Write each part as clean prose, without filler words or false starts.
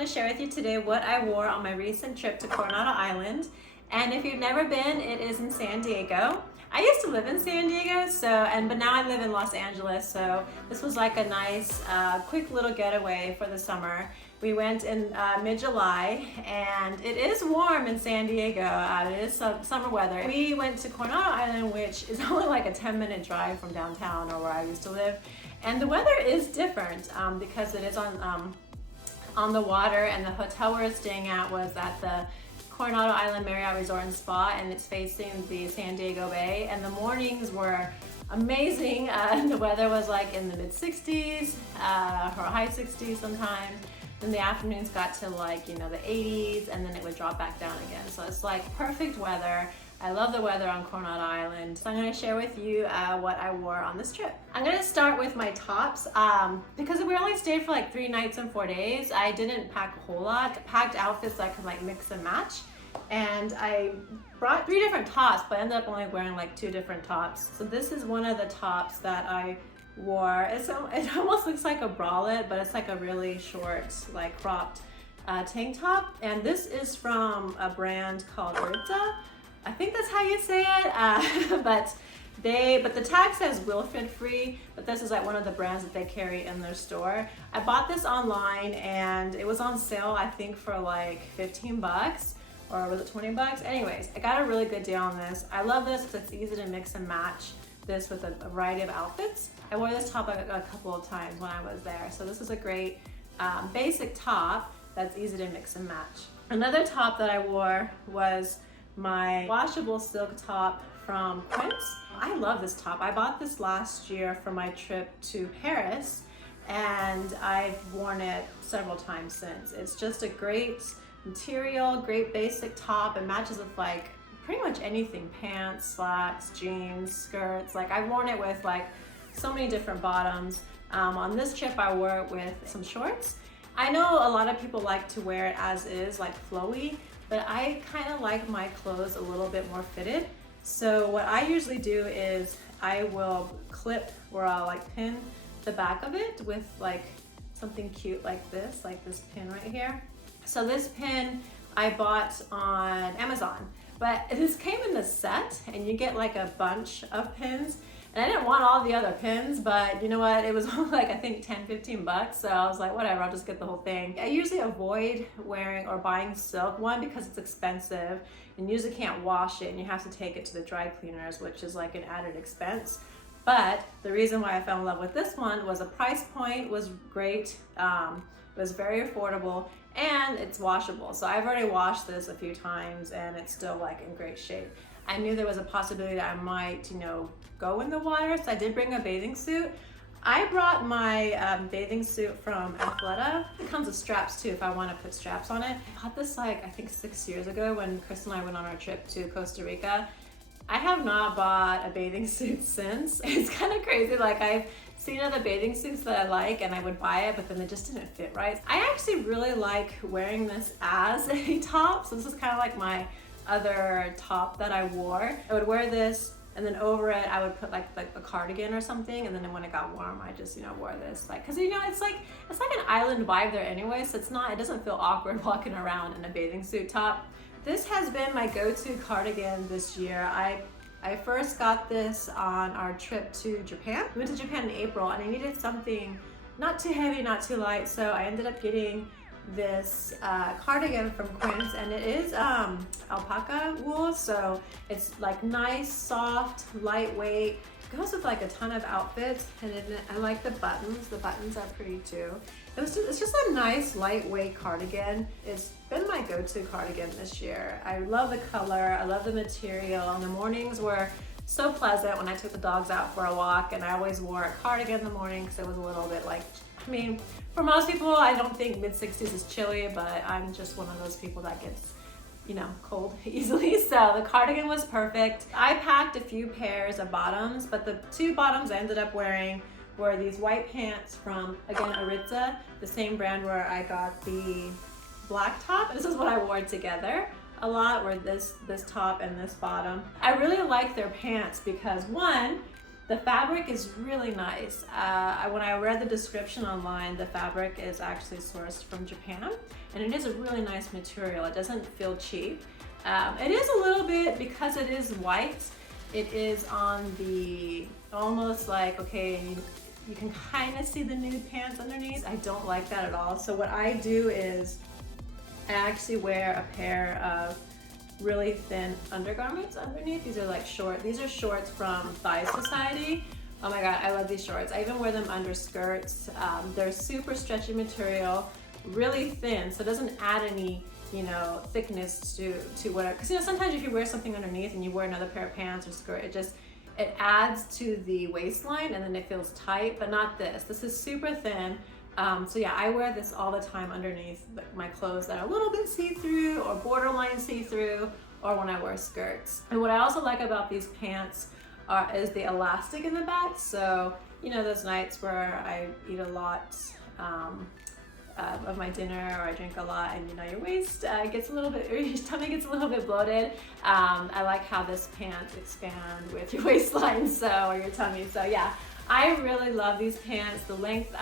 going to share with you today what I wore on my recent trip to Coronado Island. And if you've never been, it is in San Diego. I used to live in San Diego, but now I live in Los Angeles, so this was like a nice, quick little getaway for the summer. We went in mid-July, and it is warm in San Diego. It is summer weather. We went to Coronado Island, which is only like a 10-minute drive from downtown or where I used to live. And the weather is different because it is on the water, and the hotel we were staying at was at the Coronado Island Marriott Resort and Spa, and it's facing the San Diego Bay, and the mornings were amazing. The weather was like in the mid-60s or high 60s sometimes. Then the afternoons got to like, the 80s, and then it would drop back down again. So it's like perfect weather. I love the weather on Coronado Island. So I'm gonna share with you what I wore on this trip. I'm gonna start with my tops. Because we only stayed for like 3 nights and 4 days, I didn't pack a whole lot. I packed outfits that I could like mix and match. And I brought 3 different tops, but I ended up only wearing like 2 different tops. So this is one of the tops that I wore. It almost looks like a bralette, but it's like a really short, like cropped tank top. And this is from a brand called Urza. I think that's how you say it, but the tag says Wilfred free, but this is like one of the brands that they carry in their store. I bought this online and it was on sale, I think for like 15 bucks, or was it 20 bucks? Anyways, I got a really good deal on this. I love this because it's easy to mix and match this with a variety of outfits. I wore this top a couple of times when I was there. So this is a great basic top that's easy to mix and match. Another top that I wore was my washable silk top from Quince. I love this top. I bought this last year for my trip to Paris, and I've worn it several times since. It's just a great material, great basic top. It matches with like pretty much anything: pants, slacks, jeans, skirts. Like I've worn it with like so many different bottoms. On this trip I wore it with some shorts. I know a lot of people like to wear it as is, like flowy, but I kind of like my clothes a little bit more fitted. So what I usually do is I will clip, or I'll like pin the back of it with like something cute like this pin right here. So this pin I bought on Amazon, but this came in the set and you get like a bunch of pins. And I didn't want all the other pins, but you know what? It was only like, I think 10-15 bucks. So I was like, whatever, I'll just get the whole thing. I usually avoid wearing or buying silk, one, because it's expensive and you usually can't wash it and you have to take it to the dry cleaners, which is like an added expense. But the reason why I fell in love with this one was the price point was great. It was very affordable and it's washable. So I've already washed this a few times and it's still like in great shape. I knew there was a possibility that I might, go in the water, so I did bring a bathing suit. I brought my bathing suit from Athleta. It comes with straps too if I want to put straps on it. I bought this like, I think 6 years ago when Chris and I went on our trip to Costa Rica. I have not bought a bathing suit since. It's kind of crazy. Like I've seen other bathing suits that I like and I would buy it, but then it just didn't fit right. I actually really like wearing this as a top. So this is kind of like my other top that I wore. I would wear this, and then over it I would put like a cardigan or something, and then when it got warm I just wore this, like, because it's like an island vibe there anyway, so it doesn't feel awkward walking around in a bathing suit top. This has been my go-to cardigan this year. I first got this on our trip to Japan. We went to Japan in April and I needed something not too heavy, not too light, so I ended up getting this cardigan from Quince, and it is alpaca wool, so it's like nice, soft, lightweight. It goes with like a ton of outfits, and I like the buttons. The buttons are pretty too. It's just a nice, lightweight cardigan. It's been my go-to cardigan this year. I love the color, I love the material, and the mornings were so pleasant when I took the dogs out for a walk, and I always wore a cardigan in the morning because it was a little bit like, for most people, I don't think mid-60s is chilly, but I'm just one of those people that gets, cold easily. So the cardigan was perfect. I packed a few pairs of bottoms, but the 2 bottoms I ended up wearing were these white pants from, again, Urza, the same brand where I got the black top. This is what I wore together a lot, were this top and this bottom. I really like their pants because, one, The fabric is really nice. When I read the description online, the fabric is actually sourced from Japan, and it is a really nice material. It doesn't feel cheap. It is a little bit, because it is white, it is on the, almost like, okay, you can kind of see the nude pants underneath. I don't like that at all. So what I do is I actually wear a pair of really thin undergarments underneath. These are like these are shorts from Thigh Society. Oh my god, I love these shorts. I even wear them under skirts. They're super stretchy material, really thin, so it doesn't add any, you know, thickness to whatever. Because, you know, sometimes if you wear something underneath and you wear another pair of pants or skirt, it adds to the waistline and then it feels tight, but not this. This is super thin. So yeah, I wear this all the time underneath my clothes that are a little bit see-through or borderline see-through, or when I wear skirts. And what I also like about these pants is the elastic in the back. So, you know, those nights where I eat a lot of my dinner, or I drink a lot, and you know, your waist gets a little bit, or your tummy gets a little bit bloated. I like how this pants expand with your waistline, or your tummy. So yeah, I really love these pants. The length,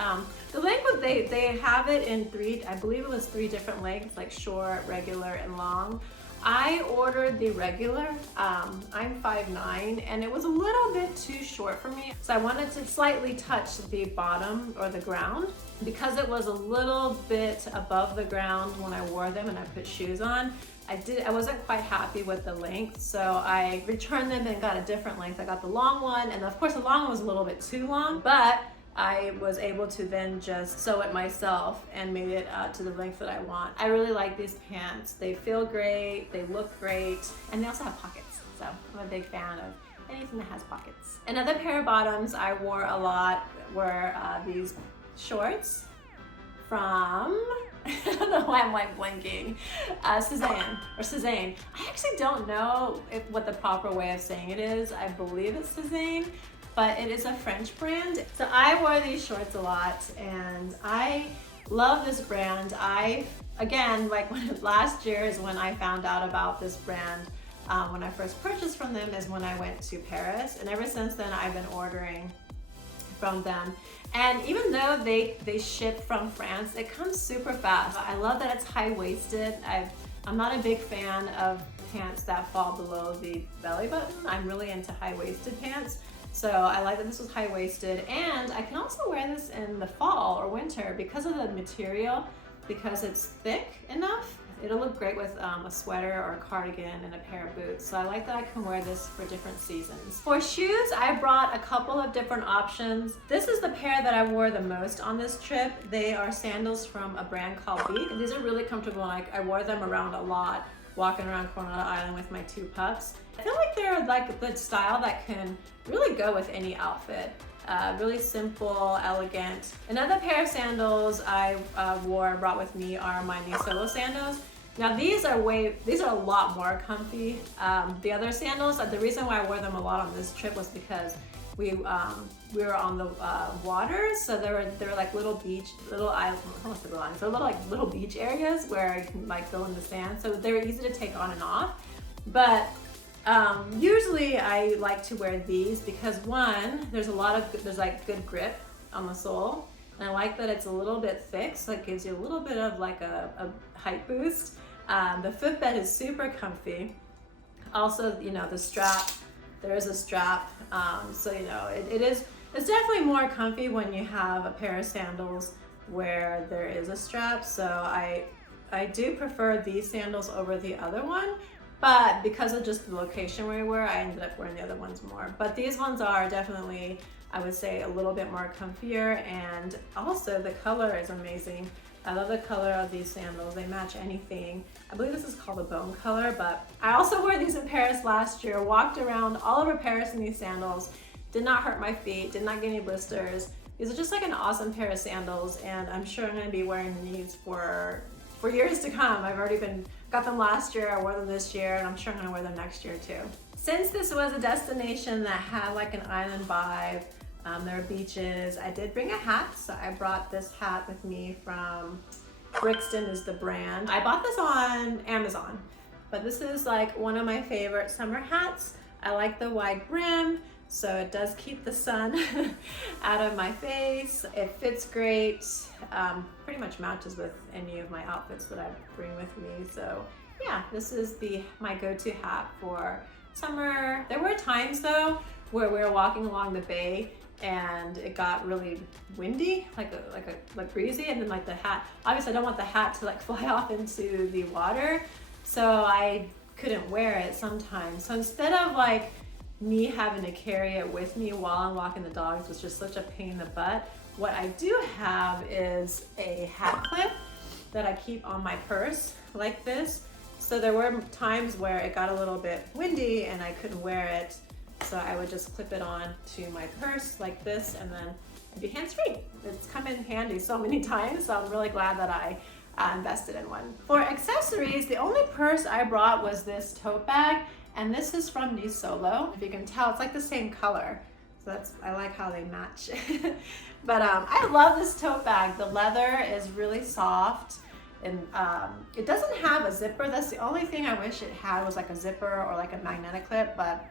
they have it in I believe it was 3 different lengths, like short, regular, and long. I ordered the regular. I'm 5'9", and it was a little bit too short for me. So I wanted to slightly touch the bottom or the ground. Because it was a little bit above the ground when I wore them and I put shoes on, I wasn't quite happy with the length, so I returned them and got a different length. I got the long one, and of course the long one was a little bit too long, but I was able to then just sew it myself and made it to the length that I want. I really like these pants. They feel great, they look great, and they also have pockets. So I'm a big fan of anything that has pockets. Another pair of bottoms I wore a lot were these shorts from, I don't know why I'm like blinking, Suzanne. I actually don't know what the proper way of saying it is. I believe it's Suzanne, but it is a French brand. So I wore these shorts a lot, and I love this brand. Again, like last year is when I found out about this brand. When I first purchased from them is when I went to Paris, and ever since then I've been ordering from them. And even though they ship from France, it comes super fast. I love that it's high-waisted. I'm not a big fan of pants that fall below the belly button. I'm really into high-waisted pants. So I like that this was high-waisted, and I can also wear this in the fall or winter because of the material, because it's thick enough. It'll look great with a sweater or a cardigan and a pair of boots. So I like that I can wear this for different seasons. For shoes, I brought a couple of different options. This is the pair that I wore the most on this trip. They are sandals from a brand called Beat. These are really comfortable. I wore them around a lot, walking around Coronado Island with my 2 pups. I feel like they're like the style that can really go with any outfit. Really simple, elegant. Another pair of sandals I brought with me are my new Solo sandals. Now these are a lot more comfy. The other sandals, the reason why I wore them a lot on this trip was because we were on the water, so there were like little islands, so little beach areas where I can like go in the sand, so they were easy to take on and off. But usually I like to wear these because one, there's like good grip on the sole, and I like that it's a little bit thick, so it gives you a little bit of like a height boost. The footbed is super comfy. Also, you know, the strap, there is a strap, so you know, it's definitely more comfy when you have a pair of sandals where there is a strap. So I do prefer these sandals over the other one. But because of just the location where we were, I ended up wearing the other ones more. But these ones are definitely, I would say, a little bit more comfier, and also the color is amazing. I love the color of these sandals. They match anything. I believe this is called a bone color, but I also wore these in Paris last year, walked around all over Paris in these sandals, did not hurt my feet, did not get any blisters. These are just like an awesome pair of sandals, and I'm sure I'm gonna be wearing these for years to come. I've already got them last year, I wore them this year, and I'm sure I'm gonna wear them next year too. Since this was a destination that had like an island vibe, there are beaches, I did bring a hat, so I brought this hat with me from Brixton is the brand. I bought this on Amazon, but this is like one of my favorite summer hats. I like the wide brim. so it does keep the sun out of my face. It fits great, pretty much matches with any of my outfits that I bring with me. So yeah, this is my go-to hat for summer. There were times though where we were walking along the bay and it got really windy, like breezy, and then like the hat, obviously I don't want the hat to like fly off into the water, so I couldn't wear it sometimes. So instead of like me having to carry it with me while I'm walking the dogs, was just such a pain in the butt, what I do have is a hat clip that I keep on my purse like this. So there were times where it got a little bit windy and I couldn't wear it, so I would just clip it on to my purse like this, and then it'd be hands-free. It's come in handy so many times, so I'm really glad that I invested in one. For accessories, the only purse I brought was this tote bag, and this is from New Solo. If you can tell, it's like the same color, so I like how they match. But I love this tote bag. The leather is really soft, and it doesn't have a zipper. That's the only thing I wish it had, was like a zipper or like a magnetic clip, but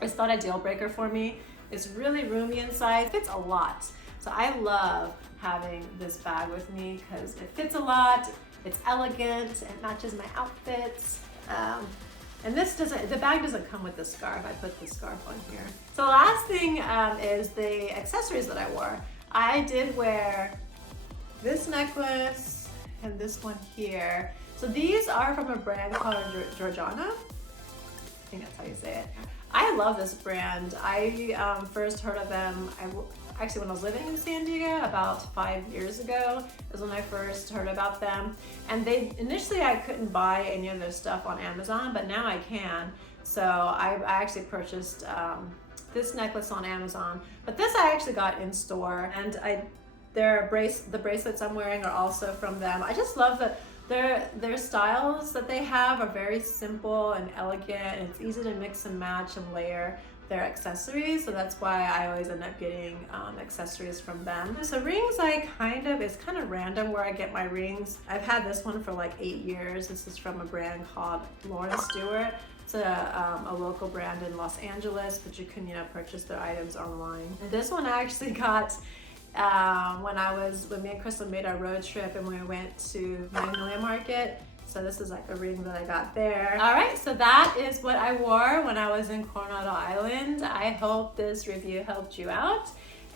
it's not a deal breaker for me. It's really roomy inside, it fits a lot. So I love having this bag with me because it fits a lot, it's elegant, it matches my outfits. And the bag doesn't come with the scarf. I put the scarf on here. So the last thing is the accessories that I wore. I did wear this necklace and this one here. So these are from a brand called Georgiana. I think that's how you say it. I love this brand. I first heard of them, actually when I was living in San Diego about 5 years ago is when I first heard about them. And initially I couldn't buy any of their stuff on Amazon, but now I can. So I actually purchased this necklace on Amazon, but this I actually got in store, and the bracelets I'm wearing are also from them. I just love their styles that they have are very simple and elegant, and it's easy to mix and match and layer their accessories, so that's why I always end up getting accessories from them. So rings, it's kind of random where I get my rings. I've had this one for like 8 years. This is from a brand called Lauren Stewart. It's a local brand in Los Angeles, but you can purchase their items online. And this one I actually got when me and Crystal made our road trip and we went to Magnolia Market. So this is like a ring that I got there. All right, so that is what I wore when I was in Coronado Island. I hope this review helped you out.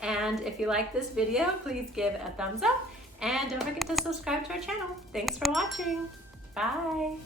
And if you like this video, please give it a thumbs up. And don't forget to subscribe to our channel. Thanks for watching. Bye.